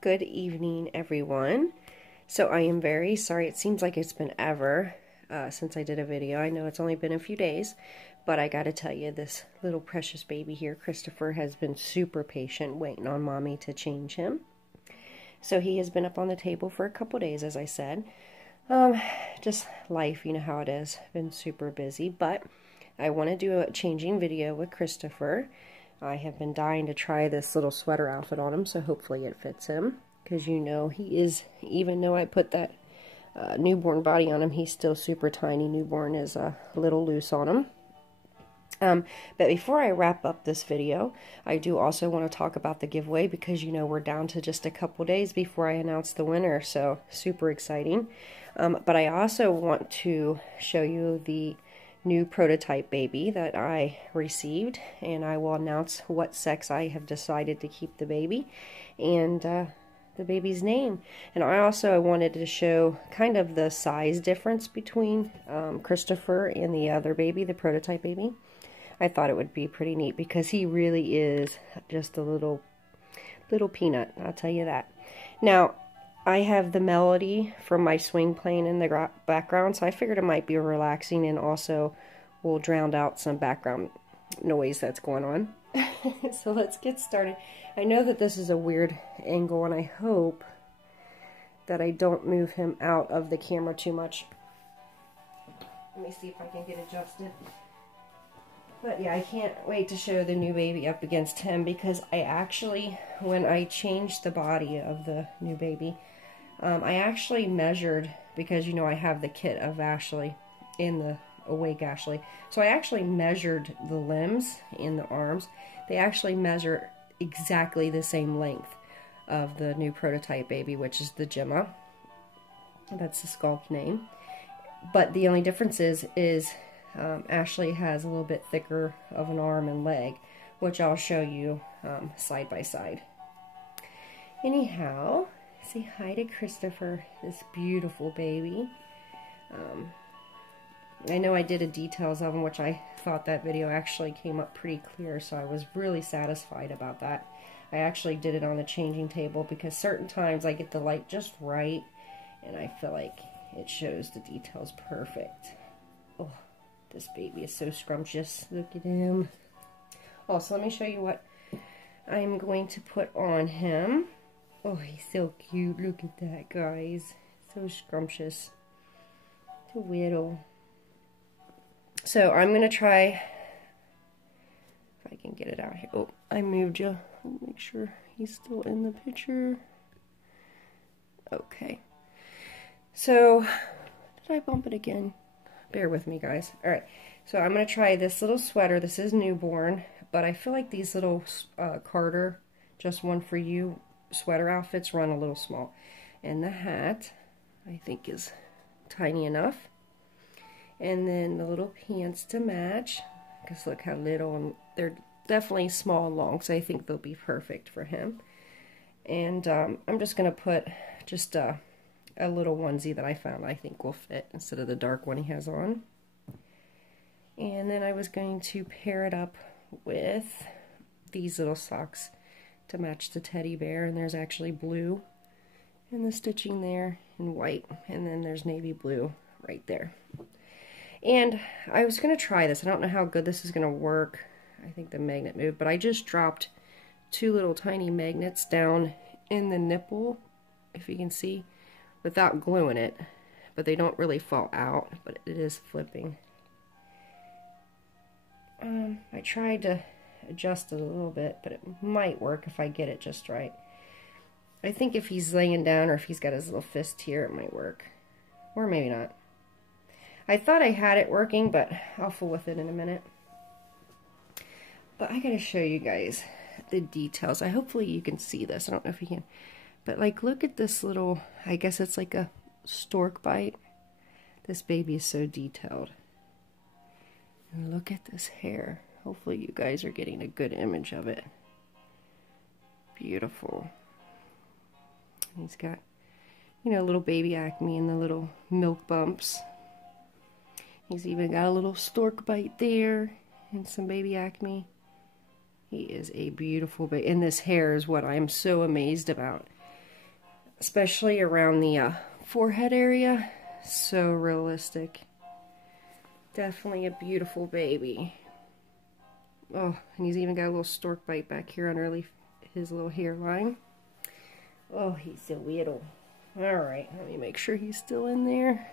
Good evening, everyone. So I am very sorry. It seems like it's been ever since I did a video. I know it's only been a few days, but I gotta tell you, this little precious baby here, Christopher, has been super patient waiting on mommy to change him. So he has been up on the table for a couple days, as I said. Just life, you know how it is. Been super busy, but I want to do a changing video with Christopher. I have been dying to try this little sweater outfit on him, so hopefully it fits him. Because you know, he is, even though I put that newborn body on him, he's still super tiny. Newborn is a little loose on him. But before I wrap up this video, I do also want to talk about the giveaway, because you know we're down to just a couple days before I announce the winner, so super exciting. But I also want to show you the new prototype baby that I received, and I will announce what sex I have decided to keep the baby and the baby's name. And I also wanted to show kind of the size difference between Christopher and the other baby, the prototype baby. I thought it would be pretty neat because he really is just a little peanut, I'll tell you that. Now, I have the melody from my swing playing in the background, so I figured it might be relaxing and also will drown out some background noise that's going on. So let's get started. I know that this is a weird angle, and I hope that I don't move him out of the camera too much. Let me see if I can get adjusted. But yeah, I can't wait to show the new baby up against him, because I actually, when I changed the body of the new baby, I actually measured, because you know I have the kit of Ashley in the Awake Ashley. So I actually measured the limbs and the arms. They actually measure exactly the same length of the new prototype baby, which is the Gemma. That's the sculpt name. But the only difference is Ashley has a little bit thicker of an arm and leg, which I'll show you side by side. Anyhow, say hi to Christopher, this beautiful baby. I know I did a details of him, which I thought that video actually came up pretty clear, so I was really satisfied about that. I actually did it on the changing table because certain times I get the light just right, and I feel like it shows the details perfect. Oh, this baby is so scrumptious. Look at him. Also, let me show you what I'm going to put on him. Oh, he's so cute. Look at that, guys. So scrumptious. So little. So I'm going to try, if I can get it out here. Oh, I moved you. Make sure he's still in the picture. Okay. So, did I bump it again? Bear with me, guys. Alright, so I'm going to try this little sweater. This is newborn, but I feel like these little Carter, just one for you, sweater outfits run a little small. And the hat, I think, is tiny enough. And then the little pants to match, because look how little, and they're definitely small and long, so I think they'll be perfect for him. And I'm just going to put just a little onesie that I found I think will fit instead of the dark one he has on. And then I was going to pair it up with these little socks to match the teddy bear, and there's actually blue in the stitching there and white, and then there's navy blue right there. And I was going to try this. I don't know how good this is going to work. I think the magnet moved, but I just dropped two little tiny magnets down in the nipple, if you can see, without gluing it, but they don't really fall out, but it is flipping. I tried to adjust it a little bit, but it might work if I get it just right. I think if he's laying down or if he's got his little fist here, it might work. Or maybe not. I thought I had it working, but I'll fool with it in a minute. But I gotta show you guys the details. Hopefully you can see this. I don't know if you can. But like, look at this little, I guess it's like a stork bite. This baby is so detailed. And look at this hair. Hopefully you guys are getting a good image of it. Beautiful. He's got, you know, little baby acne and the little milk bumps. He's even got a little stork bite there and some baby acne. He is a beautiful baby. And this hair is what I'm so amazed about. especially around the forehead area. So realistic. Definitely a beautiful baby. Oh, and he's even got a little stork bite back here under his little hairline. Oh, he's so little. Alright, let me make sure he's still in there.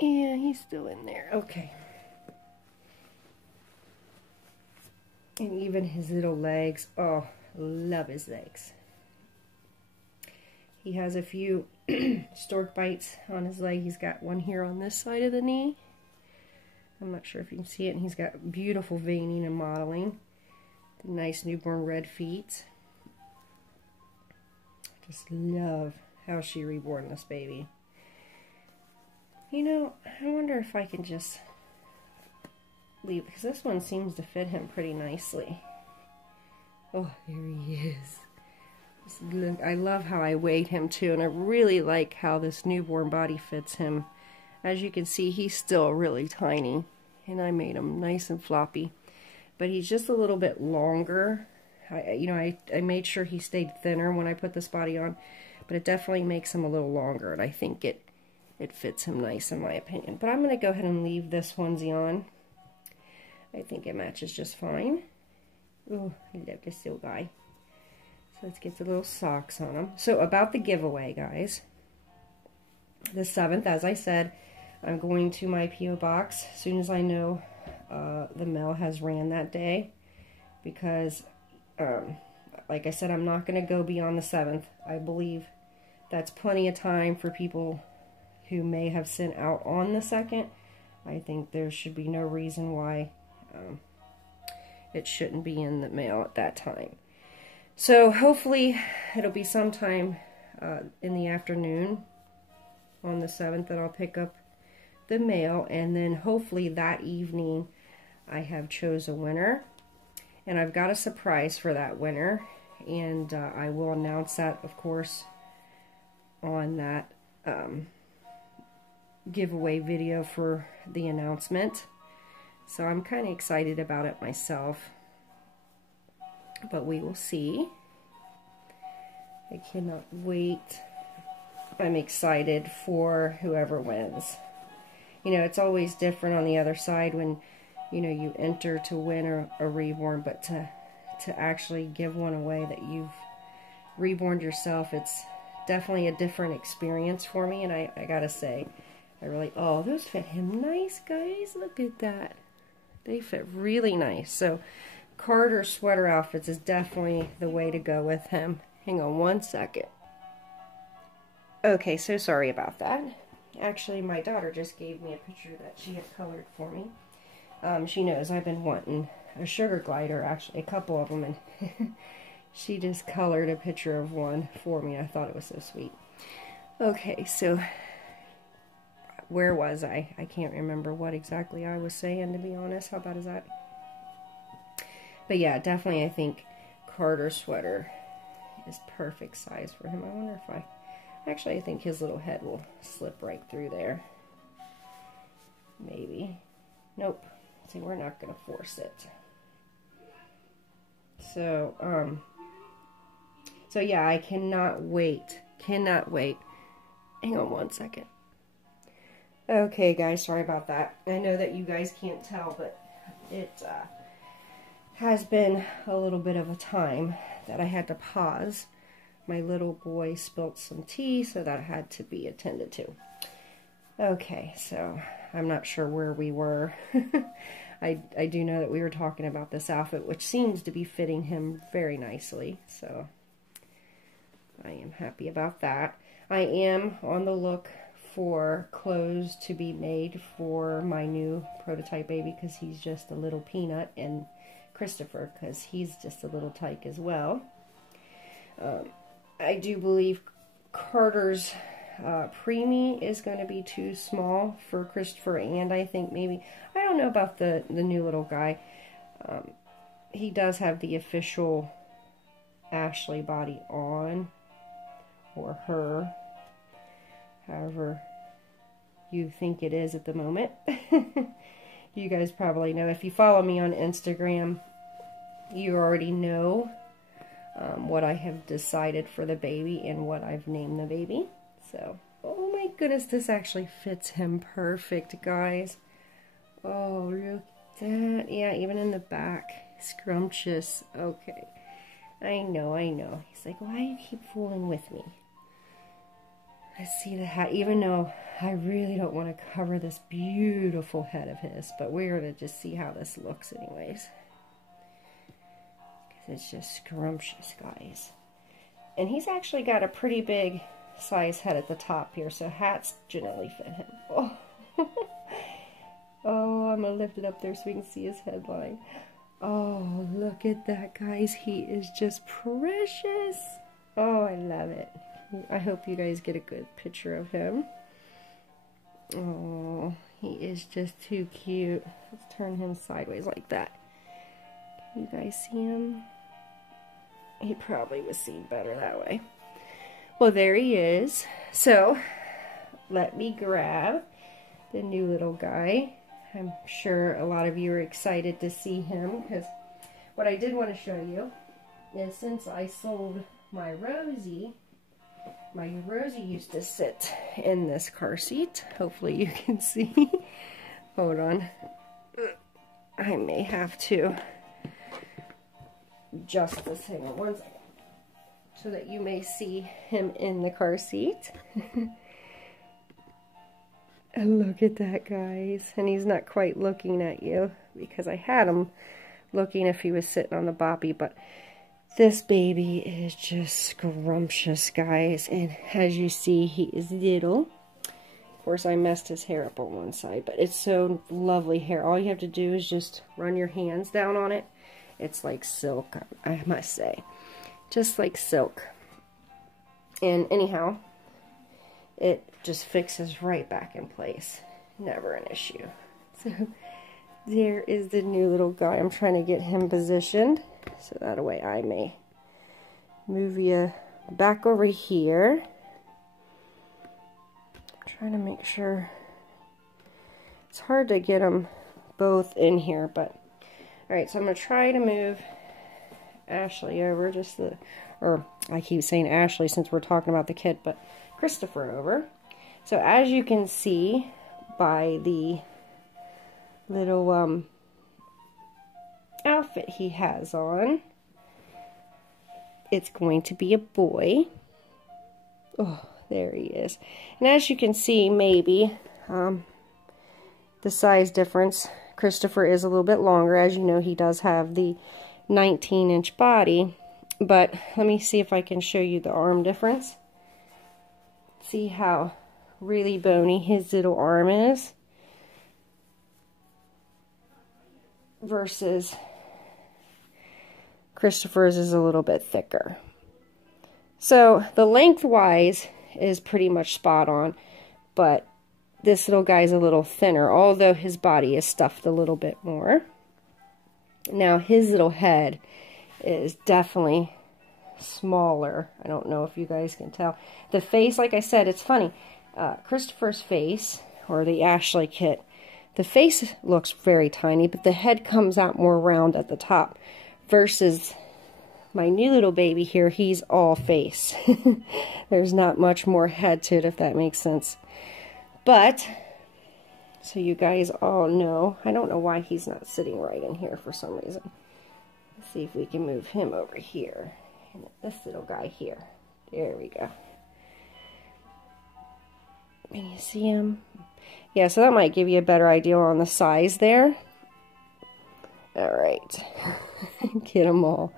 Yeah, he's still in there. Okay. And even his little legs. Oh, love his legs. He has a few stork bites on his leg. He's got one here on this side of the knee. I'm not sure if you can see it. And he's got beautiful veining and modeling. The nice newborn red feet. Just love how she reborn this baby. You know, I wonder if I can just leave, because this one seems to fit him pretty nicely. Oh, there he is. Look, I love how I weighed him too, and I really like how this newborn body fits him. As you can see, he's still really tiny, and I made him nice and floppy. But he's just a little bit longer. I made sure he stayed thinner when I put this body on, but it definitely makes him a little longer, and I think it fits him nice in my opinion. But I'm going to go ahead and leave this onesie on. I think it matches just fine. Oh, I love this little guy. So let's get the little socks on him. So about the giveaway, guys. The 7th, as I said, I'm going to my P.O. box as soon as I know the mail has ran that day. Because, like I said, I'm not going to go beyond the 7th. I believe that's plenty of time for people who may have sent out on the 2nd. I think there should be no reason why it shouldn't be in the mail at that time. So hopefully it'll be sometime in the afternoon on the 7th that I'll pick up the mail, and then hopefully that evening I have chose a winner, and I've got a surprise for that winner, and I will announce that, of course, on that giveaway video for the announcement. So I'm kind of excited about it myself, but we will see. I cannot wait. I'm excited for whoever wins. You know, it's always different on the other side when, you know, you enter to win a reborn, but to actually give one away that you've reborned yourself, it's definitely a different experience for me. And I gotta say, oh, those fit him nice, guys. Look at that. They fit really nice. So Carter sweater outfits is definitely the way to go with him. Hang on one second. Okay, so sorry about that. Actually, my daughter just gave me a picture that she had colored for me. She knows I've been wanting a sugar glider, actually, a couple of them, and she just colored a picture of one for me. I thought it was so sweet. Okay, so where was I? I can't remember what exactly I was saying, to be honest. How bad is that? But yeah, definitely I think Carter's sweater is perfect size for him. I wonder if actually I think his little head will slip right through there. Maybe. Nope. See, we're not going to force it. So, so yeah, I cannot wait. Cannot wait. Hang on one second. Okay, guys, sorry about that. I know that you guys can't tell, but it has been a little bit of a time that I had to pause. My little boy spilt some tea, so that had to be attended to. Okay, so I'm not sure where we were. I do know that we were talking about this outfit, which seems to be fitting him very nicely, so I am happy about that. I am on the look for clothes to be made for my new prototype baby, because he's just a little peanut, and Christopher, because he's just a little tyke as well. I do believe Carter's preemie is going to be too small for Christopher, and I think maybe, I don't know about the new little guy. He does have the official Ashley body on, or her, however you think it is at the moment. You guys probably know. If you follow me on Instagram, you already know what I have decided for the baby and what I've named the baby. So, oh my goodness, this actually fits him perfect, guys. Oh, look at that. Yeah, even in the back. Scrumptious. Okay. I know. He's like, why do you keep fooling with me? Let's see the hat, even though I really don't want to cover this beautiful head of his, but we're going to just see how this looks anyways. Because it's just scrumptious, guys. And he's actually got a pretty big size head at the top here, so hats generally fit him. Oh, oh, I'm going to lift it up there so we can see his headline. Oh, look at that, guys. He is just precious. Oh, I love it. I hope you guys get a good picture of him. Oh, he is just too cute. Let's turn him sideways like that. Can you guys see him? He probably was seen better that way. Well, there he is. So, let me grab the new little guy. I'm sure a lot of you are excited to see him, because what I did want to show you is, since I sold my Rosie used to sit in this car seat. Hopefully you can see. Hold on. I may have to adjust this. Hang on one second. So that you may see him in the car seat. And look at that, guys. And he's not quite looking at you, because I had him looking if he was sitting on the boppy, but this baby is just scrumptious, guys. And as you see, he is little. Of course, I messed his hair up on one side, but it's so lovely hair. All you have to do is just run your hands down on it. It's like silk, I must say. Just like silk. And anyhow, it just fixes right back in place. Never an issue. So there is the new little guy. I'm trying to get him positioned so that way I may move you back over here. I'm trying to make sure. It's hard to get them both in here, but alright, so I'm going to try to move Ashley over, or I keep saying Ashley since we're talking about the kid, but Christopher over. So as you can see by the little outfit he has on, it's going to be a boy. Oh, there he is. And as you can see, maybe the size difference, Christopher is a little bit longer. As you know, he does have the 19-inch body, but let me see if I can show you the arm difference. See how really bony his little arm is versus Christopher's is a little bit thicker. So the lengthwise is pretty much spot on, but this little guy's a little thinner, although his body is stuffed a little bit more. Now his little head is definitely smaller. I don't know if you guys can tell. The face, like I said, it's funny. Christopher's face, or the Ashley kit, the face looks very tiny, but the head comes out more round at the top. Versus my new little baby here, he's all face. There's not much more head to it, if that makes sense. But, so you guys all know, I don't know why he's not sitting right in here for some reason. Let's see if we can move him over here. And this little guy here. There we go. Can you see him? Yeah, so that might give you a better idea on the size there. Alright. Get them all.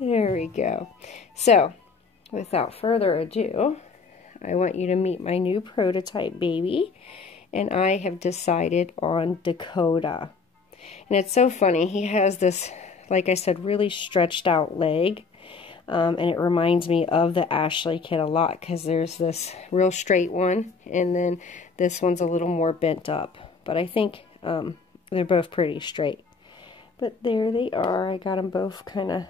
There we go. So, without further ado, I want you to meet my new prototype baby. And I have decided on Dakota. And it's so funny. He has this, like I said, really stretched out leg. And it reminds me of the Ashley kit a lot, because there's this real straight one, and then this one's a little more bent up. But I think they're both pretty straight. But there they are. I got them both kind of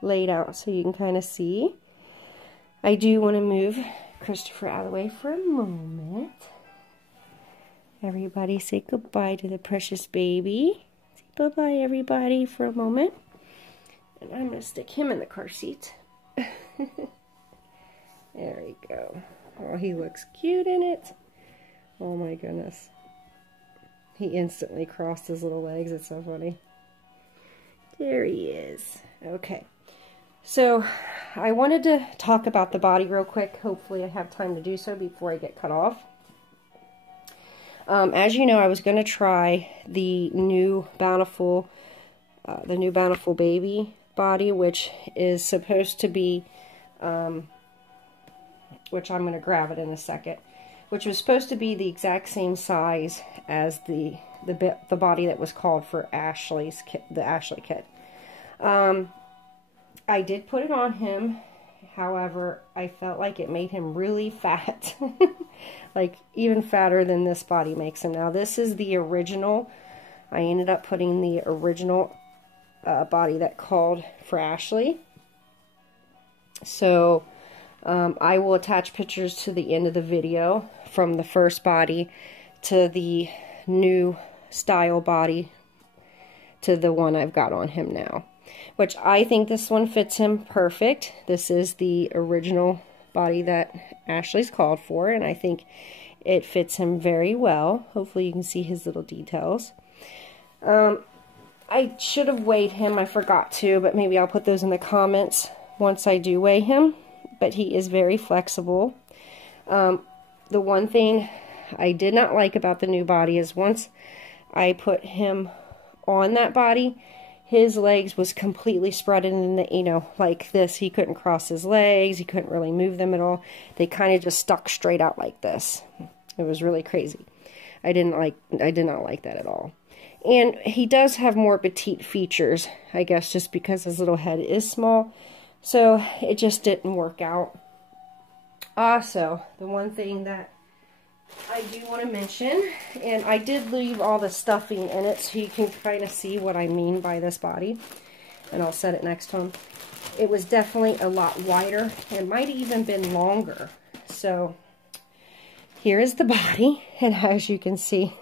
laid out so you can kind of see. I do want to move Christopher out of the way for a moment. Everybody say goodbye to the precious baby. Say bye-bye, everybody, for a moment. And I'm going to stick him in the car seat. There we go. Oh, he looks cute in it. Oh my goodness. He instantly crossed his little legs. It's so funny. There he is. Okay. So, I wanted to talk about the body real quick. Hopefully I have time to do so before I get cut off. As you know, I was going to try the new Bountiful Baby body, which is supposed to be, which I'm going to grab it in a second, which was supposed to be the exact same size as the body that was called for Ashley's kit, the Ashley kit. I did put it on him. However, I felt like it made him really fat. Like, even fatter than this body makes him. Now, this is the original. I ended up putting the original body that called for Ashley. So, I will attach pictures to the end of the video from the first body to the new style body to the one I've got on him now. Which I think this one fits him perfect. This is the original body that Ashley's called for, and I think it fits him very well. Hopefully you can see his little details. I should have weighed him. I forgot to, but maybe I'll put those in the comments once I do weigh him. But he is very flexible. The one thing I did not like about the new body is once I put him on that body, his legs was completely spread in the, you know, like this. He couldn't cross his legs. He couldn't really move them at all. They kind of just stuck straight out like this. It was really crazy. I did not like that at all. And he does have more petite features, I guess, just because his little head is small. So it just didn't work out. Also, the one thing that I do want to mention, and I did leave all the stuffing in it so you can kind of see what I mean by this body, and I'll set it next to him. It was definitely a lot wider, and might have even been longer. So here is the body, and as you can see,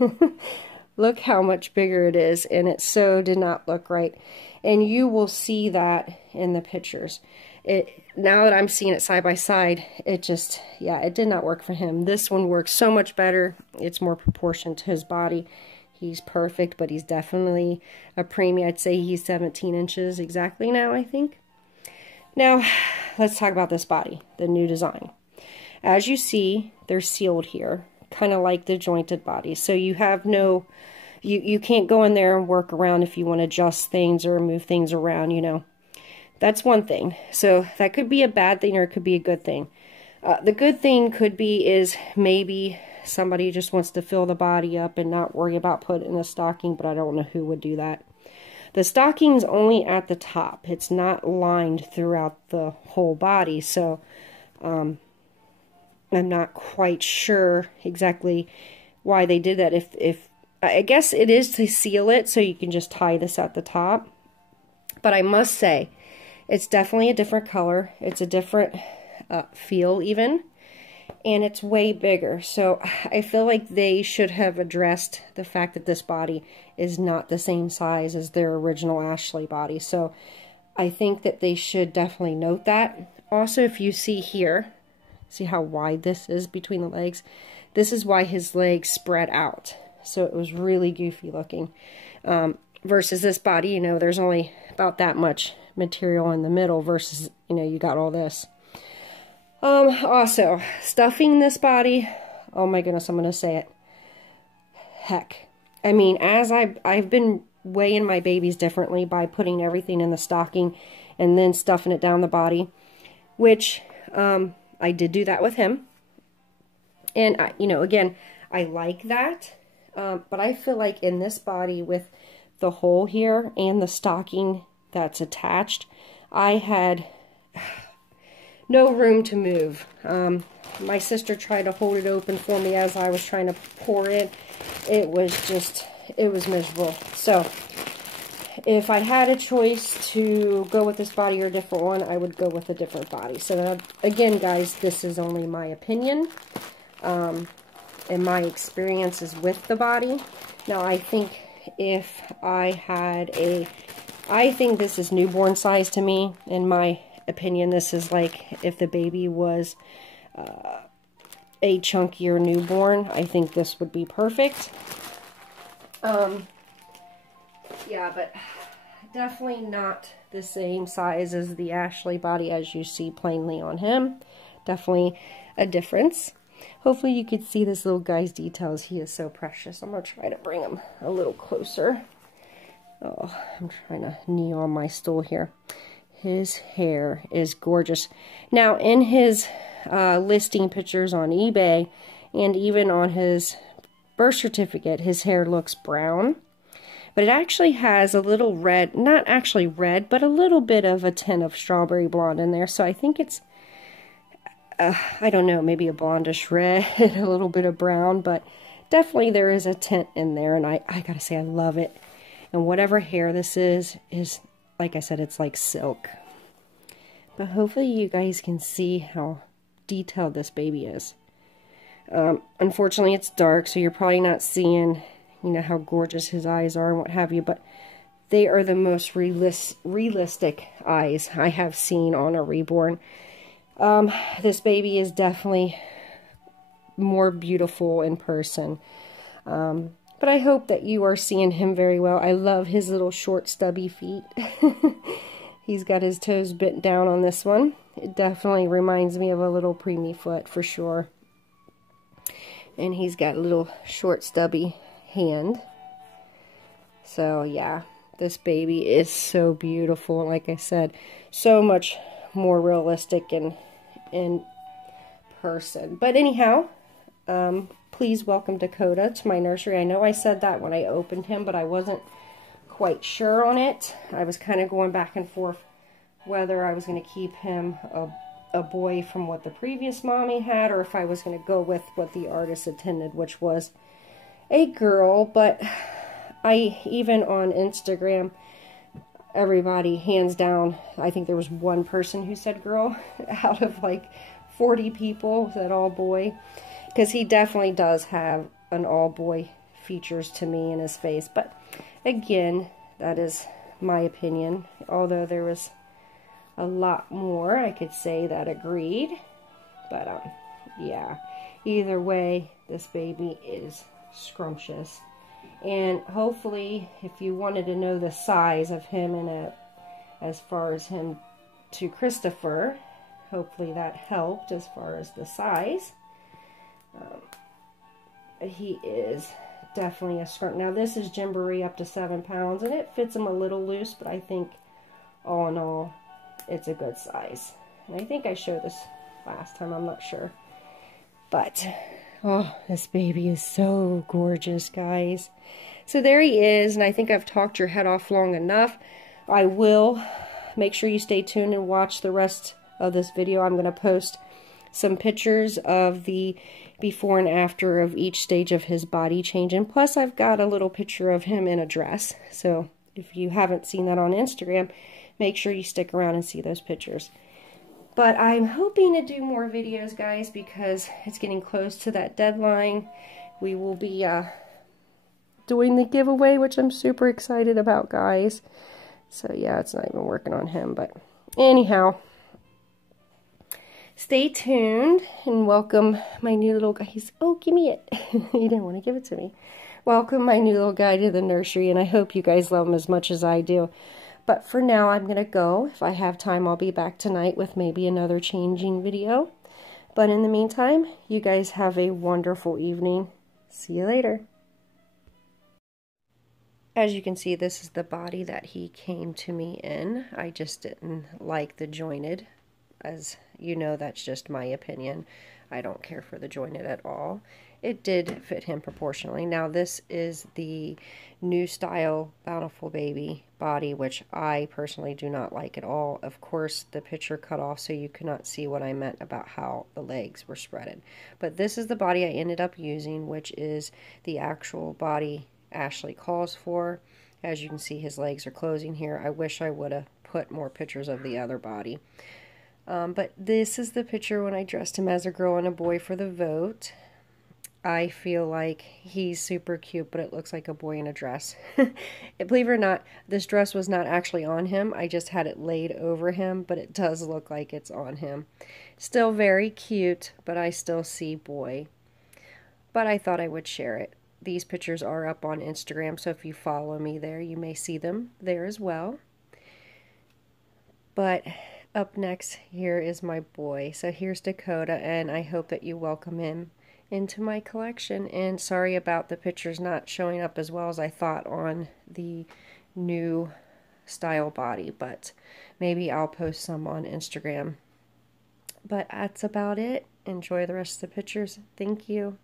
look how much bigger it is, and it so did not look right. And you will see that in the pictures. Now that I'm seeing it side by side, it just, yeah, it did not work for him. This one works so much better. It's more proportioned to his body. He's perfect, but he's definitely a preemie. I'd say he's 17 inches exactly now, I think. Now, let's talk about this body, the new design. As you see, they're sealed here, kind of like the jointed body. So you have no, you can't go in there and work around if you want to adjust things or move things around, you know. That's one thing. So that could be a bad thing or it could be a good thing. The good thing could be is maybe somebody just wants to fill the body up and not worry about putting in a stocking, but I don't know who would do that. The stocking's only at the top. It's not lined throughout the whole body, so I'm not quite sure exactly why they did that. If I guess it is to seal it so you can just tie this at the top. But I must say, it's definitely a different color. It's a different feel even. And it's way bigger. So I feel like they should have addressed the fact that this body is not the same size as their original Ashley body. So I think that they should definitely note that. Also, if you see here, see how wide this is between the legs? This is why his legs spread out. So it was really goofy looking. Versus this body, you know, there's only about that much material in the middle versus, you know, you got all this. Also, stuffing this body, oh my goodness, I'm going to say it. Heck. I mean, as I've been weighing my babies differently by putting everything in the stocking and then stuffing it down the body, which I did do that with him. And, you know, again, I like that, but I feel like in this body with the hole here and the stocking that's attached, I had no room to move. My sister tried to hold it open for me as I was trying to pour it. It was miserable. So if I had a choice to go with this body or a different one, I would go with a different body. So again, guys, this is only my opinion and my experiences with the body. Now, I think if I had I think this is newborn size to me, in my opinion, this is like if the baby was a chunkier newborn. I think this would be perfect. Yeah, but definitely not the same size as the Ashley body as you see plainly on him. Definitely a difference. Hopefully you could see this little guy's details. He is so precious. I'm going to try to bring him a little closer. Oh, I'm trying to knee on my stool here. His hair is gorgeous. Now, in his listing pictures on eBay and even on his birth certificate, his hair looks brown. But it actually has a little red, not actually red, but a little bit of a tint of strawberry blonde in there. So I think it's, I don't know, maybe a blondish red, a little bit of brown, but definitely there is a tint in there. And I gotta say, I love it. And whatever hair this is, like I said, it's like silk. But hopefully you guys can see how detailed this baby is. Unfortunately, it's dark, so you're probably not seeing, you know, how gorgeous his eyes are and what have you, but they are the most realistic eyes I have seen on a Reborn. This baby is definitely more beautiful in person. But I hope that you are seeing him very well. I love his little short stubby feet. He's got his toes bent down on this one. It definitely reminds me of a little preemie foot for sure. And he's got a little short stubby hand. So yeah, this baby is so beautiful. Like I said, so much more realistic in person. But anyhow, please welcome Dakota to my nursery. I know I said that when I opened him, but I wasn't quite sure on it. I was kind of going back and forth whether I was going to keep him a boy from what the previous mommy had, or if I was going to go with what the artist intended, which was a girl. But I, even on Instagram, everybody, hands down, I think there was one person who said girl out of like 40 people said all boy, because he definitely does have an all boy features to me in his face. But again, that is my opinion, although there was a lot more I could say that agreed. But yeah, either way, this baby is scrumptious. And hopefully, if you wanted to know the size of him and as far as him to Christopher, hopefully that helped as far as the size. He is definitely a scrump. Now this is Gymboree up to 7 pounds, and it fits him a little loose, but I think all in all, it's a good size. And I think I showed this last time, I'm not sure. But, oh, this baby is so gorgeous, guys. So there he is, and I think I've talked your head off long enough. I will make sure you stay tuned and watch the rest of this video. I'm going to post some pictures of the before and after of each stage of his body change. And plus, I've got a little picture of him in a dress. So if you haven't seen that on Instagram, make sure you stick around and see those pictures. But I'm hoping to do more videos, guys, because it's getting close to that deadline. We will be doing the giveaway, which I'm super excited about, guys. So yeah, it's not even working on him. But anyhow, stay tuned and welcome my new little guy. Oh, give me it. He didn't want to give it to me. Welcome my new little guy to the nursery, and I hope you guys love him as much as I do. But for now, I'm going to go. If I have time, I'll be back tonight with maybe another changing video. But in the meantime, you guys have a wonderful evening. See you later. As you can see, this is the body that he came to me in. I just didn't like the jointed. As you know, that's just my opinion. I don't care for the jointed at all. It did fit him proportionally. Now this is the new style Bountiful Baby body, which I personally do not like at all. Of course, the picture cut off so you cannot see what I meant about how the legs were spreaded. But this is the body I ended up using, which is the actual body Ashley calls for. As you can see, his legs are closing here. I wish I would have put more pictures of the other body. But this is the picture when I dressed him as a girl and a boy for the vote. I feel like he's super cute, but it looks like a boy in a dress. Believe it or not, this dress was not actually on him. I just had it laid over him, but it does look like it's on him. Still very cute, but I still see boy. But I thought I would share it. These pictures are up on Instagram, so if you follow me there, you may see them there as well. But up next here is my boy. So here's Dakota, and I hope that you welcome him into my collection. And sorry about the pictures not showing up as well as I thought on the new style body, but maybe I'll post some on Instagram. But that's about it. Enjoy the rest of the pictures. Thank you.